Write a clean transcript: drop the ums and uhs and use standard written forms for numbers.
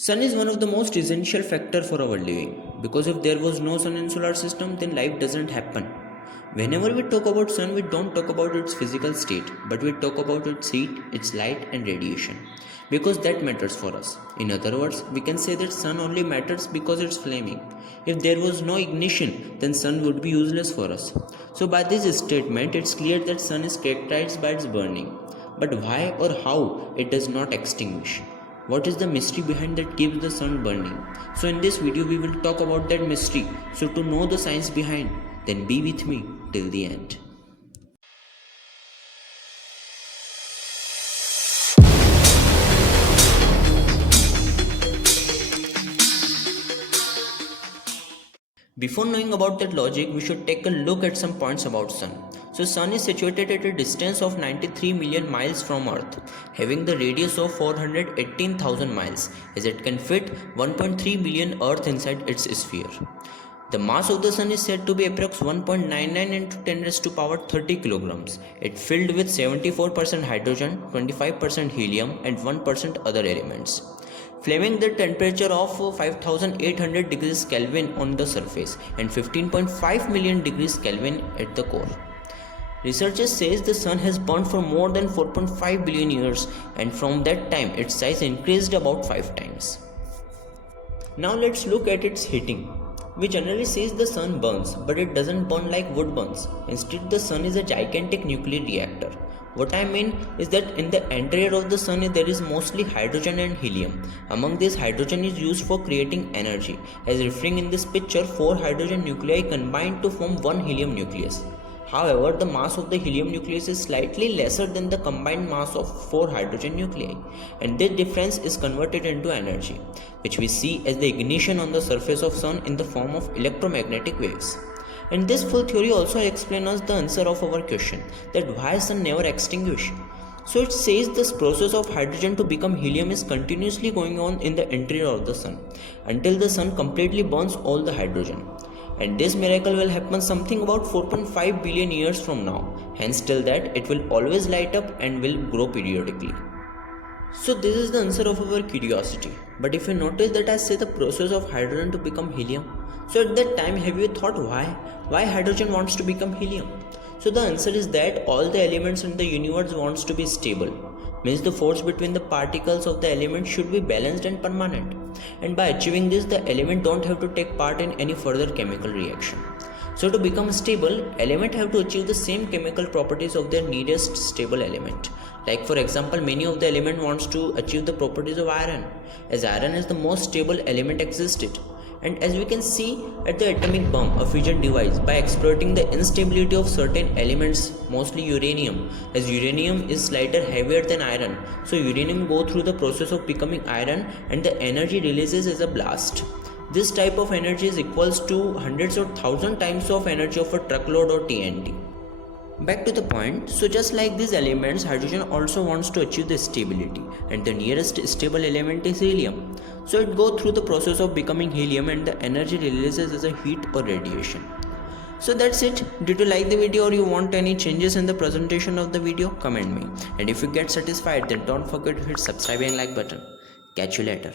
Sun is one of the most essential factor for our living because if there was no sun in solar system then life doesn't happen. Whenever we talk about sun we don't talk about its physical state but we talk about its heat, its light and radiation because that matters for us. In other words, we can say that sun only matters because it's flaming. If there was no ignition then sun would be useless for us. So by this statement it's clear that sun is characterized by its burning. But why or how it does not extinguish? What is the mystery behind that keeps the sun burning? So in this video we will talk about that mystery. So to know the science behind, then be with me till the end. Before knowing about that logic, we should take a look at some points about Sun. So Sun is situated at a distance of 93 million miles from Earth, having the radius of 418,000 miles, as it can fit 1.3 billion Earth inside its sphere. The mass of the Sun is said to be approx 1.99 into 10 raised to power 30 kilograms. It filled with 74% hydrogen, 25% helium and 1% other elements, flaming the temperature of 5800 degrees Kelvin on the surface and 15.5 million degrees Kelvin at the core. Researchers says the sun has burned for more than 4.5 billion years and from that time its size increased about 5 times. Now let's look at its heating. We generally say the sun burns, but it doesn't burn like wood burns. Instead, the sun is a gigantic nuclear reactor. What I mean is that in the interior of the sun there is mostly hydrogen and helium. Among this, hydrogen is used for creating energy. As referring in this picture, 4 hydrogen nuclei combine to form one helium nucleus. However, the mass of the helium nucleus is slightly lesser than the combined mass of 4 hydrogen nuclei, and this difference is converted into energy, which we see as the ignition on the surface of sun in the form of electromagnetic waves. And this full theory also explains us the answer of our question that why sun never extinguish. So it says this process of hydrogen to become helium is continuously going on in the interior of the sun until the sun completely burns all the hydrogen. And this miracle will happen something about 4.5 billion years from now. Hence till that it will always light up and will grow periodically. So this is the answer of our curiosity. But if you notice that I say the process of hydrogen to become helium, so at that time have you thought why hydrogen wants to become helium? So the answer is that all the elements in the universe wants to be stable. Means the force between the particles of the element should be balanced and permanent. And by achieving this, the element don't have to take part in any further chemical reaction. So to become stable, element have to achieve the same chemical properties of their nearest stable element. Like for example, many of the element wants to achieve the properties of iron, as iron is the most stable element existed. And as we can see at the atomic bomb, a fusion device, by exploiting the instability of certain elements, mostly uranium, as uranium is slightly heavier than iron, so uranium go through the process of becoming iron and the energy releases as a blast. This type of energy is equals to hundreds or thousand times of energy of a truckload or TNT. Back to the point, so just like these elements, hydrogen also wants to achieve the stability and the nearest stable element is helium. So it goes through the process of becoming helium and the energy releases as a heat or radiation. So that's it. Did you like the video or you want any changes in the presentation of the video? Comment me. And if you get satisfied then don't forget to hit subscribe and like button. Catch you later.